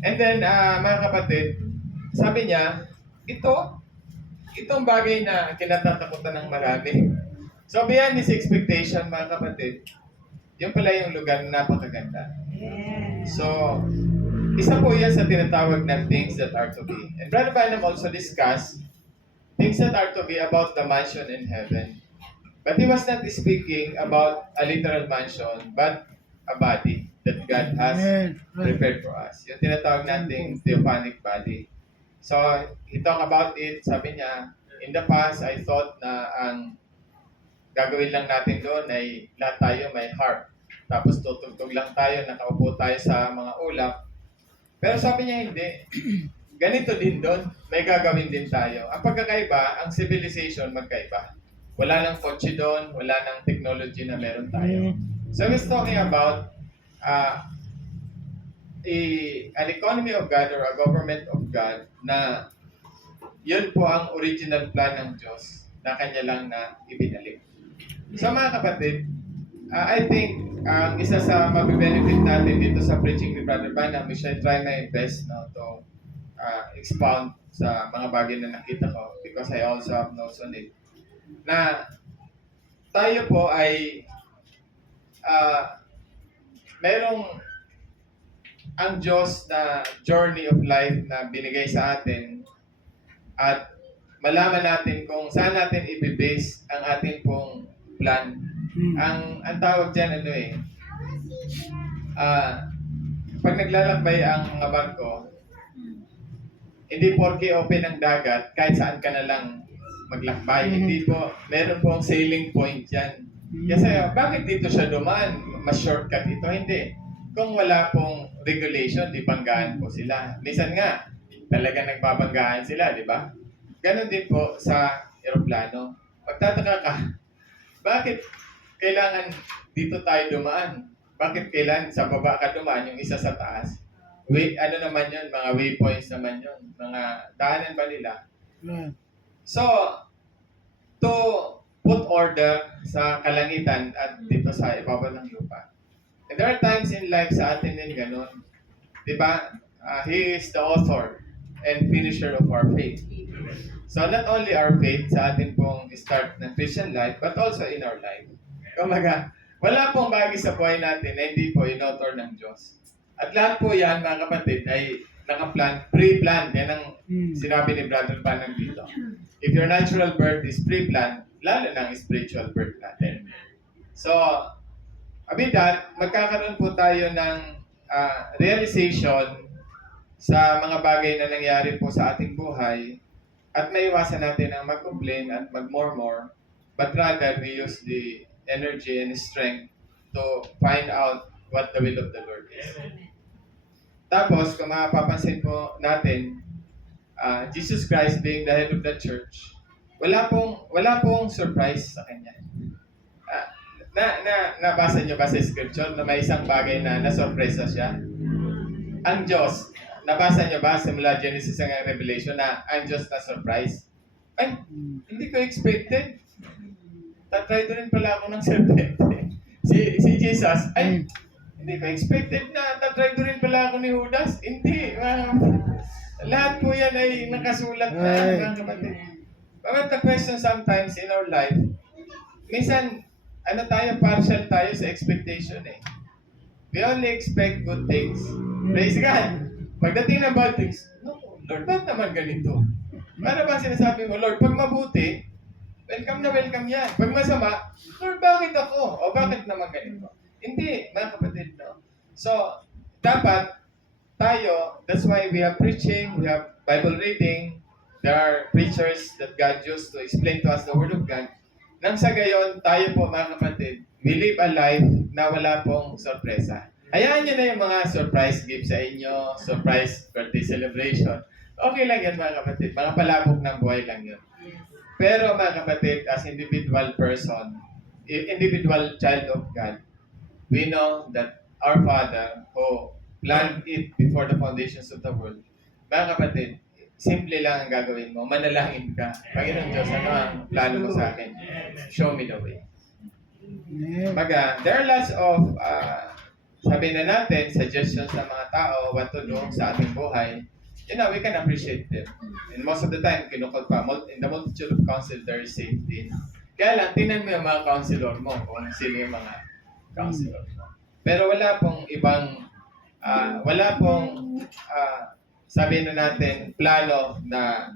And then, mga kapatid, sabi niya, itong bagay na kinatatakutan ng marami. So, beyond his expectation, mga kapatid, yun pala yung lugar na napakaganda. So, isa po yan sa tinatawag na things that are to be. And Brother Bynum also discussed things that are to be about the mansion in heaven. But he was not speaking about a literal mansion, but a body that God has prepared for us. Yung tinatawag nating theophanic body. So, he talked about it, sabi niya, in the past, I thought na ang gagawin lang natin doon ay lahat tayo may harp. Tapos tutugtog lang tayo, nakaupo tayo sa mga ulap. Pero sabi niya hindi. Ganito din doon, may gagawin din tayo. Ang pagkakaiba, ang civilization magkaiba. Wala nang kotse doon, wala nang technology na meron tayo. So he's talking about an economy of God or a government of God na yun po ang original plan ng Diyos na kanya lang na ibinalik. So mga kapatid, I think isa sa mabibenefit natin dito sa preaching ni Brother Banham, which I try my best now to expound sa mga bagay na nakita ko because I also have notes on it, na tayo po ay merong ang Diyos na journey of life na binigay sa atin at malaman natin kung saan natin i-base ang ating pong plan. Ang tawag dyan, pag naglalakbay ang mga barko, hindi porke open ang dagat, kahit saan ka na lang maglakbay. Hindi po, meron pong sailing point yan. Kasi bakit dito siya dumaan? Mas shortcut ito? Hindi. Kung wala pong regulation, di banggaan po sila. Minsan nga, talaga nagbabanggaan sila, di ba? Ganon din po sa eroplano. Magtataka ka, bakit kailangan dito tayo dumaan? Bakit kailangan sa baba ka dumaan, yung isa sa taas? Ano naman yun? Mga waypoints naman yun. Mga daanan pa nila. So, to put order sa kalangitan at dito sa ibabaw ng lupa. And there are times in life sa atin din ganun. Diba? He is the author and finisher of our faith. So not only our faith sa atin pong start ng Christian life, but also in our life. Kumaga, wala pong bagay sa buhay natin na hindi po in-author ng Diyos. At lahat po yan, mga kapatid, ay nakaplan, pre-planned. Yan ang sinabi ni Brother Banham dito. If your natural birth is pre-planned, lalo ng spiritual birth natin. So, with that, magkakaroon po tayo ng realization sa mga bagay na nangyari po sa ating buhay at maiwasan natin ang mag-complain at mag-murmur, but rather we use the energy and strength to find out what the will of the Lord is. Tapos, kung mapapansin po natin, Jesus Christ being the head of the church, wala pong surprise sa kanya. Nabasa niyo ba sa scripture na may isang bagay na nasurpresa siya? Ang Diyos, nabasa niyo ba simula Genesis hanggang Revelation na ang Diyos na surprise? Ay, hindi ko expected. Tatry rin pala ako ng serpente. Si Jesus, ay, hindi ko expected na tatry rin pala ako ni Judas. Hindi. Lahat po yan ay nakasulat na, mga kapatid. But the question sometimes in our life, minsan, partial tayo sa expectation eh. We only expect good things. Praise God. Pagdating ng bad things, no, Lord, ba't naman ganito? Para ba sinasabi mo, Lord, pag mabuti, welcome na welcome yan. Pag masama, Lord, bakit ako? O bakit naman ganito? Hindi, mga kapatid, no? So, dapat tayo, that's why we have preaching, we have Bible reading, there are preachers that God used to explain to us the Word of God. Nang sa gayon, tayo po, mga kapatid, we live a life na wala pong sorpresa. Hayaan nyo na yung mga surprise gift sa inyo, surprise birthday celebration. Okay lang yan, mga kapatid. Mga palabok ng buhay lang yun. Pero, mga kapatid, as individual person, individual child of God, we know that our Father who planned it before the foundations of the world, mga kapatid, simple lang ang gagawin mo. Manalangin ka. Panginoon Diyos, ano ang plano mo sa akin? Show me the way. There are lots of sabi na natin, suggestions ng mga tao, what to do sa ating buhay, we can appreciate them. And most of the time, kinukot pa, in the multitude of counsel, there is safety. Kaya lang, tingnan mo yung mga counselor mo, kung sino yung mga counselor mo. Pero wala pong ibang, sabi na natin, plano na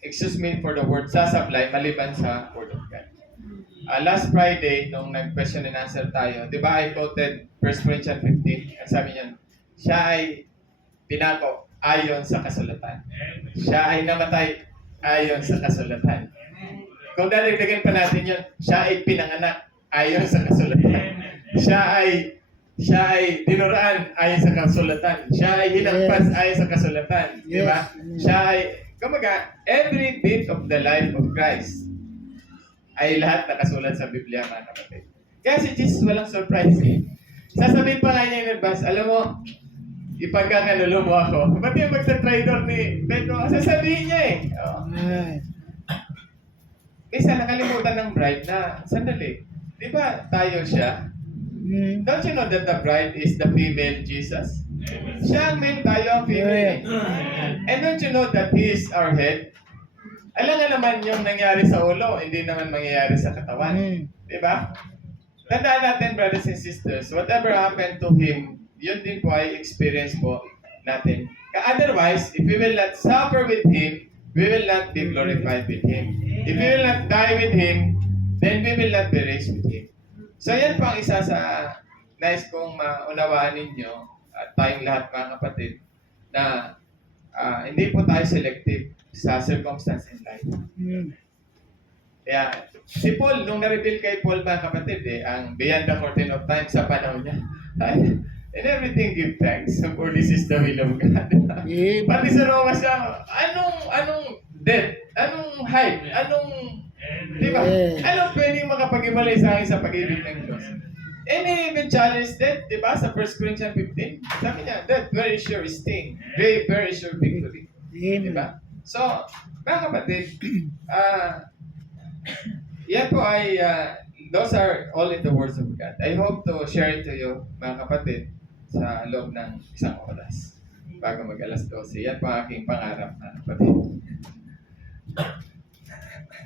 excuse me for the word sasablay maliban sa Word of God. Last Friday, nung nag-question and answer tayo, di ba I quoted 1 Corinthians 15? Ang sabi niyan, siya ay pinako ayon sa kasulatan. Siya ay namatay ayon sa kasulatan. Kung dadagdagan pa natin yun, siya ay pinanganak ayon sa kasulatan. Siya ay dinuraan ayon sa kasulatan. Siya ay hinagpas ayon sa kasulatan. Di ba? Siya ay, kumaga, every bit of the life of Christ ay lahat nakasulat sa Biblia, mga kapatid. Kaya si Jesus walang surprise eh. Sasabihin pa nga niya in advance, alam mo, ipagkakanulo mo ako. Ba't yung magsa-traidor ni Pedro? Sasabihin niya eh. Oh. Kaysa nakalimutan ng bride na, sandali, di ba tayo siya? Don't you know that the bride is the female Jesus? Siya ang male, tayo ang female. And don't you know that He is our head? Alam nga naman yung nangyari sa ulo, hindi naman mangyayari sa katawan. Di ba? Tandaan natin, brothers and sisters, whatever happened to Him, yun din po ay experience po natin. Otherwise, if we will not suffer with Him, we will not be glorified with Him. If we will not die with Him, then we will not be raised with Him. So yan po ang isa sa nais kong maunawaan ninyo at tayong lahat mga kapatid na hindi po tayo selective sa circumstance in life. Kaya si Paul, nung na-reveal kay Paul mga kapatid, ang beyond the curtain of time sa panahon niya, in everything give thanks, for this is the will of God. Pati sa Roma siya, anong death? Anong height? Di ba? Anong pwedeng makapag-imalay sa akin sa pag-ibig ng Diyos? Any even challenge death, di ba? Sa 1 Corinthians 15, sabi niya, death, very sure sting, grave, very sure victory. Di ba? So, mga kapatid, yan po ay, those are all in the words of God. I hope to share it to you, mga kapatid, sa loob ng isang oras bago mag alas 12. Yan po ang aking pangarap, mga kapatid.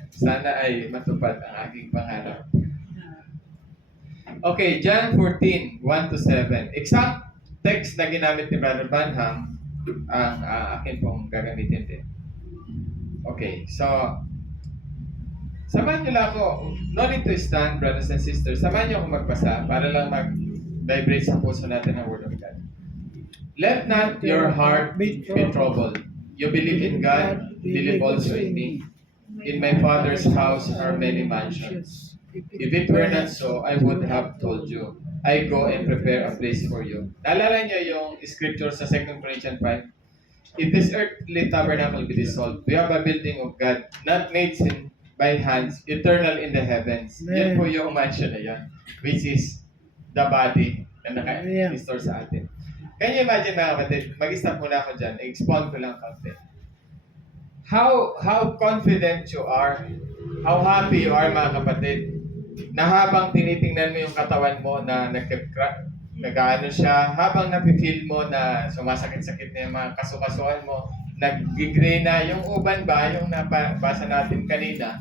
Sana ay matupad ang aking pangarap. Okay, John 14, 1-7. Exact text na ginamit ni Brother Branham ang akin pong gagamitin din. Okay, so samahan niyo lang ako. No need to stand, brothers and sisters. Samahan niyo ako magbasa para lang mag-vibrate sa puso natin ang Word of God. Let not your heart be troubled. You believe in God, believe also in me. In my Father's house are many mansions. If it were not so, I would have told you. I go and prepare a place for you. Naalala niyo yung scripture sa 2 Corinthians 5? If this earthly tabernacle be dissolved, we have a building of God, not made by hands, eternal in the heavens. Yan po yung mansion na yan, which is the body na naka-restore sa atin. Can you imagine mga kapatid? Mag-stop muna ako dyan. I-expound ko lang konti. How confident you are, how happy you are mga kapatid, na habang tinitingnan mo yung katawan mo na nag-ano siya, habang napifeel mo na sumasakit-sakit na yung mga kasukasuhan mo, nag-gray na yung uban ba, yung nabasa natin kanina,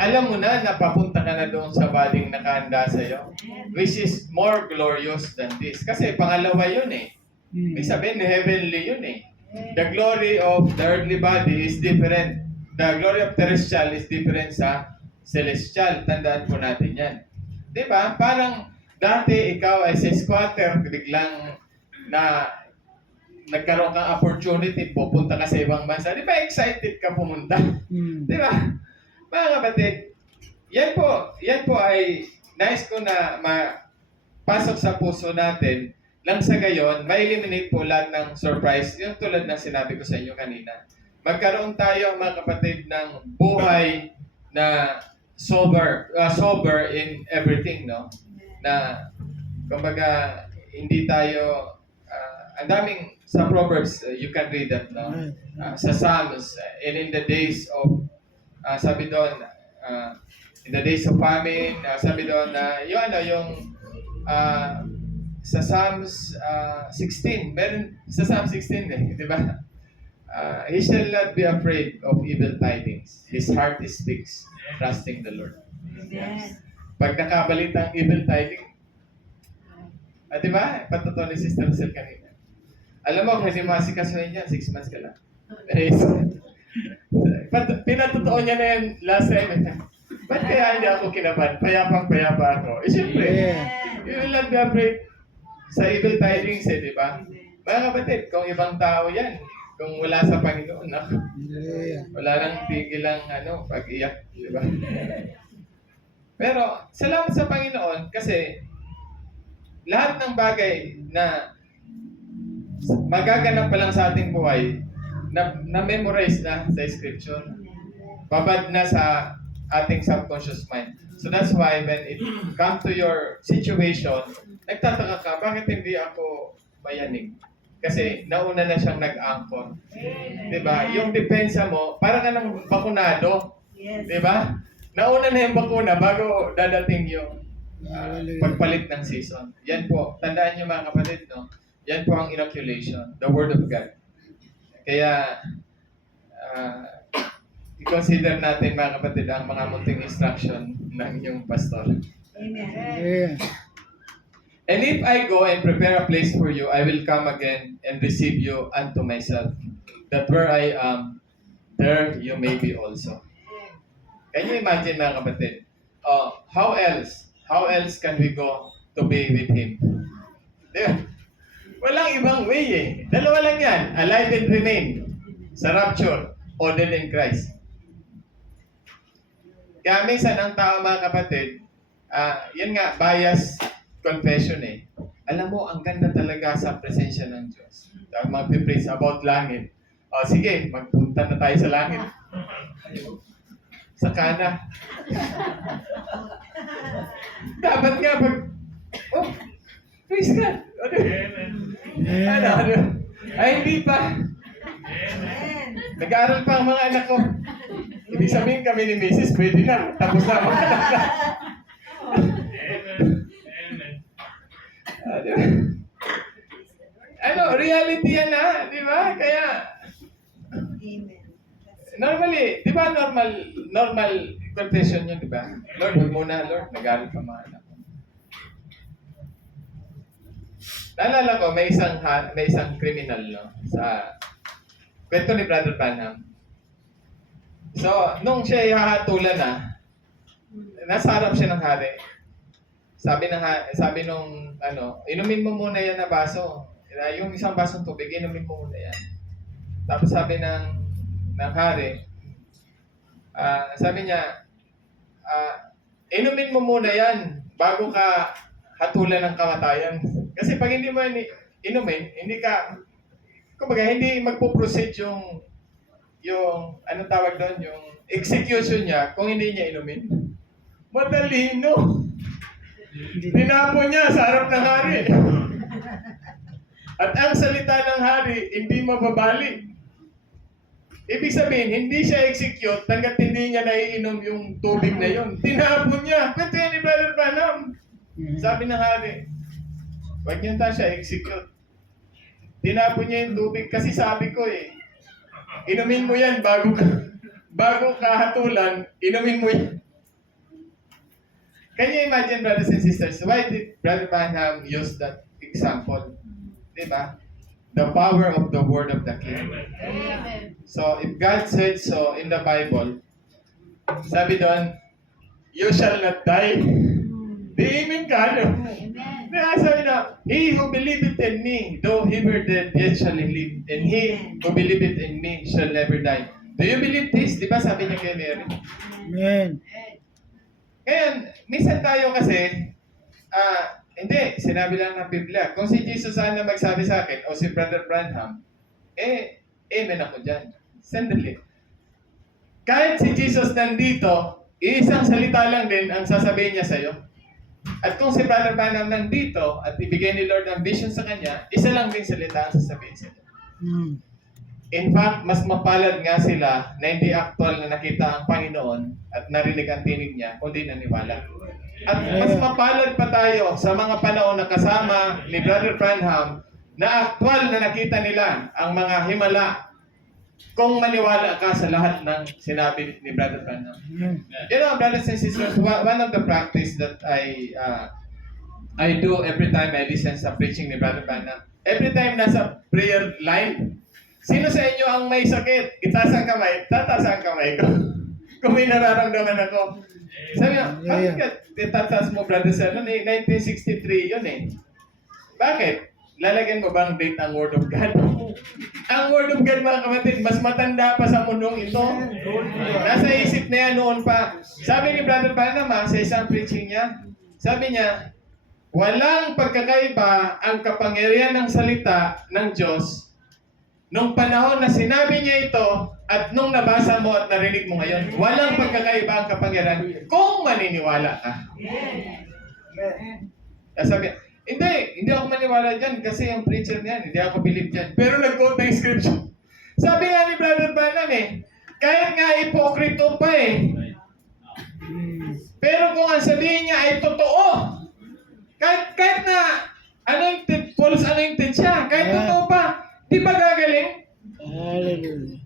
alam mo na napapunta ka na doon sa bading nakahanda sa'yo, which is more glorious than this. Kasi pangalawa yun eh. May sabihin, heavenly yun eh. The glory of the earthly body is different. The glory of terrestrial is different sa celestial. Tandaan po natin yan. Diba? Parang dati ikaw ay sa squatter, biglang na nagkaroon kang opportunity, pupunta ka sa ibang bansa. Di ba excited ka pumunta? Di ba? Mga kapatid, yan po ay nais ko na mapasok sa puso natin. Lang sa gayon, ma-eliminate po lahat ng surprise. Yung tulad ng sinabi ko sa inyo kanina. Magkaroon tayo, mga kapatid, ng buhay na sober in everything, no? Na, kumbaga, hindi tayo, ang daming, sa Proverbs, you can read that, no? Sa Psalms, and in the days of, sabi doon, In the days of famine, sabi doon na sa Psalms 16, meron sa Psalm 16 di ba? He shall not be afraid of evil tidings. His heart is fixed, trusting the Lord. Amen. Pag nakabalita ang evil tidings, di ba? Patutuwa ni Sister Rosel kanina. Alam mo, kasi masikasuhin niya, 6 months ka lang. Pinatotoo niya na yan last time. Ba't kaya hindi ako kinabahan? Payapang-payapa ako. Siyempre, you will not be afraid sa evil tidings, di ba? Mga kapatid, kung ibang tao yan, kung wala sa Panginoon, wala nang tigil ang pag-iyak, di ba? Pero, salamat sa Panginoon kasi lahat ng bagay na magaganap pa lang sa ating buhay, na-memorize na sa Scripture. Babad na sa ating subconscious mind. So that's why when it comes to your situation, nagtataka ka, bakit hindi ako mayanig? Kasi nauna na siyang nag-anchor. Diba? Yung depensa mo, parang ka ng bakunado. Diba? Nauna na yung bakuna bago dadating yung pagpalit ng season. Yan po. Tandaan niyo mga kapatid, no? Yan po ang inoculation, the Word of God. Kaya, i-consider natin mga kapatid ang mga munting instruction ng inyong pastor. Amen. And if I go and prepare a place for you, I will come again and receive you unto myself, that where I am, there you may be also. Can you imagine mga kapatid? How else can we go to be with Him? Diba? Walang ibang way eh. Dalawa lang yan, alive and remain sa rapture o dead in Christ. Kaya minsan ang tao mga kapatid, yan nga, bias confession eh. Alam mo, ang ganda talaga sa presensya ng Diyos. Mag-preach about langit. Sige, magpunta na tayo sa langit. Sa kana. Dapat nga praise God. Ay, hindi pa. Nag-aaral pa ang mga anak ko. Ibig sabihin kami ni Mrs. Pwede na. Tapos na mga anak na. Reality yan na. Di ba? Kaya, normally, di ba normal confession yun, di ba? Lord, huwag muna, Lord. Nag-aaral pa mga anak ko. Naalala ko, may isang criminal, no? Sa kwento ni Brother Branham. So, nung siya ihahatulan nasa harap siya ng hari. Sabi nung inumin mo muna yan na baso. Yung isang basong tubig, inumin mo muna yan. Tapos sabi ng hari, sabi niya, inumin mo muna yan bago ka hatulan ng kamatayan. Kasi pag hindi mo inumin, hindi magpo-proceed yung anong tawag doon, yung execution niya kung hindi niya inumin. Matalino. Tinapon niya sa harap ng hari. At ang salita ng hari, hindi mababali. Ibig sabihin, hindi siya execute hanggat hindi niya naiinom yung tubig na yon. Tinapon niya. Kwento yan ni Brother Branham. Sabi ng hari, huwag niyo siya execute. Tinapon niya yung tubig kasi sabi ko inumin mo yan bago ka hatulan, inumin mo yan. Can you imagine, brothers and sisters, why did Brother Branham use that example? Diba? The power of the word of the King. Amen. So, if God said so in the Bible, sabi doon, you shall not die. Di-amen ka, no? Kaya sabi na, he who believeth in me, though he were dead, yet shall he live. And he who believeth in me shall never die. Do you believe this? Di ba sabi niya kay Mary? Amen. Ngayon, minsan tayo kasi, hindi, sinabi lang ng Biblia. Kung si Jesus sana magsabi sa akin, o si Brother Branham, amen ako dyan. Sandali. Kahit si Jesus nandito, isang salita lang din ang sasabihin niya sa'yo. At kung si Brother Branham nandito at ibigay ni Lord ang vision sa kanya, isa lang din salita ang sasabihin sa'yo. In fact, mas mapalad nga sila na hindi actual na nakita ang Panginoon at narinig ang tinig niya, kundi naniwala. At mas mapalad pa tayo sa mga panahon na kasama ni Brother Branham na actual na nakita nila ang mga himala kung maniwala ka sa lahat ng sinabi ni Brother Branham. You know, brothers and sisters, one of the practice that I do every time I listen sa preaching ni Brother Branham, every time nasa prayer line, sino sa inyo ang may sakit? Itaas ang kamay, tataas ang kamay ko. Kung may nararamdaman ako. Sabi niya, bakit ka tataas mo, Brother Sir? 1963 yun eh. Bakit? Lalagyan mo bang date ang Word of God? Ang Word of God, mga kapatid, mas matanda pa sa mundong ito. Nasa isip na yan noon pa. Sabi ni Brother Branham sa isang preaching niya, sabi niya, walang pagkakaiba ang kapangyarihan ng salita ng Diyos nung panahon na sinabi niya ito at nung nabasa mo at narinig mo ngayon. Walang pagkakaiba ang kapangyarihan kung maniniwala ka. Sabi, hindi ako maniwala dyan kasi yung preacher niyan, hindi ako believe dyan. Pero nag-quote ng scripture. Sabi nga ni Brother Branham kahit nga ipokrito pa pero kung ang sabihin niya ay totoo, kahit na false anointed siya, kahit totoo pa, di ba gagaling? Hallelujah.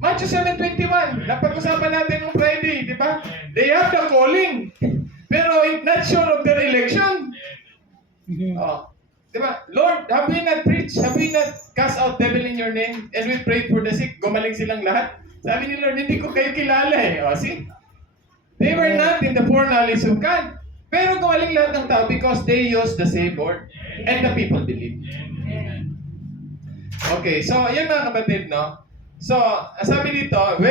Matthew 7:21, napag-usapan natin ng Friday, di ba? They have the calling, pero not sure of their election. Oh, di ba? Lord, have we not preached? Have we not cast out devil in your name? And we prayed for the sick, gumaling silang lahat. Sabi ni Lord, hindi ko kayo kilala Oh, see? They were not in the foreknowledge of God. Pero gumaling lahat ng tao because they used the same word. And the people believed. Okay, so yan mga kapatid, no? So, sabi dito, when